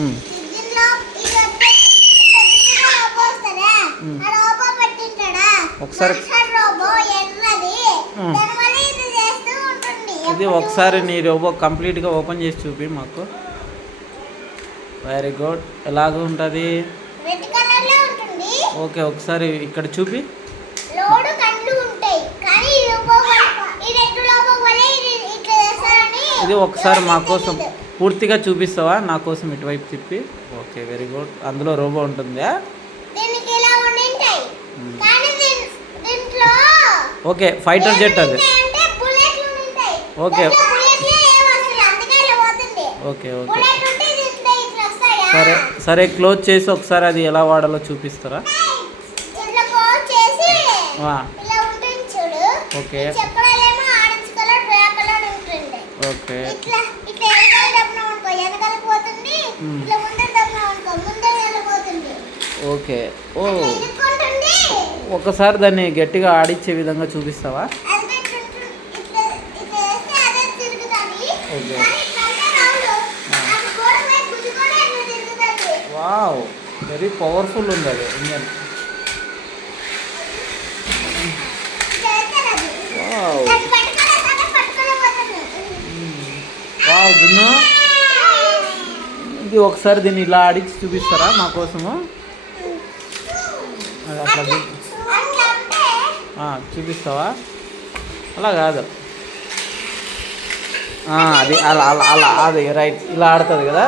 ఉమ్, దీనిలో ఇది రోబో వస్తదా ఉమ్. ఆ రోబో పెట్టింటాడా ఒకసారి మాస్టర్ రోబో ఎర్రది ఉమ్. దానివల్ల ఇది చేస్తూ ఉంటుంది ఇది ఒకసారి నీ రోబో కంప్లీట్గా ఓపెన్ చేసి చూపి మాకు. Very good. ఎలాగ ఉంటుంది? రెడ్ కలర్ లో ఉంటుంది. ఓకే, ఒకసారి ఇక్కడ చూపి. లోడ్ కళ్ళు ఉంటాయి కానీ ఈ రోబో ఈ రెడ్ రోబో వల్ల ఇది ఇట్లా చేస్తారని ఇది ఒకసారి మా ఎవరికీ కోసం తెలీదు. పూర్తిగా చూపిస్తావా? నా కోసం ఇటువైపు తిప్పి. Okay, very good. అందులో రోబో ఉంటుందా? దీనికి ఇలా ఉండింటాయి కానీ దీంట్లో ఓకే, ఫైటర్ జెట్ అది. అంటే బుల్లెట్లు ఉంటాయి. ఓకే. బుల్లెట్లు ఏం వస్తుంది అందుకే ఇలా పోతుంది. ఓకే ఓకే బుల్లెట్ ఉంటే దీంట్లో ఇట్లా వస్తాయా? సరే సరే, క్లోజ్ చేసి ఒకసారి అది ఎలా వాడాలో చూపిస్తారా? ఇట్లా క్లోజ్ చేసి ఆ, ఇలా ఉంటుంది చూడు. ఓకే. ఈ చెప్పడాలేమో ఆరెంజ్ కలర్ బ్లాక్ కలర్ ఉంటుంది. ఓకే ఇట్లా ఇట్లా వెనకాల దబ్బినాం అనుకో వెనకాల పోతుంది. ఇట్లా ముందర దబ్బినాం అనుకో ముందర వెళ్ళిపోతుంది. ఓకే. ఓ, ఇట్లా ఇరుక్కుంటుంది. ఒకసారి దాన్ని గట్టిగా ఆడిచ్చే విధంగా చూపిస్తావా? అది పెట్టుంటుంది. ఇట్లా ఇట్లా వేస్తే అదే తిరుగుతుంది. ఓకే. కానీ ఇట్లా అంటే రాదు. అది గోడ మీద గుద్దుకొని అట్లా తిరుగుతుంది. వావ్, వెరీ పవర్ఫుల్ ఉంది అది ఇంజన్. ఇట్లా వేస్తారు అది. వావ్ దాన్ని పట్టుకోలేకపోతుంది. వావ్ జున్ను, ఇది ఒకసారి దీన్ని ఇలా ఆడిచ్చి చూపిస్తారా మా కోసము? అది అట్లా అట్లా అంటే చూపిస్తావా? అలా కాదు. అది అలా అలా అలా అది రైట్, ఇలా ఆడుతుంది కదా.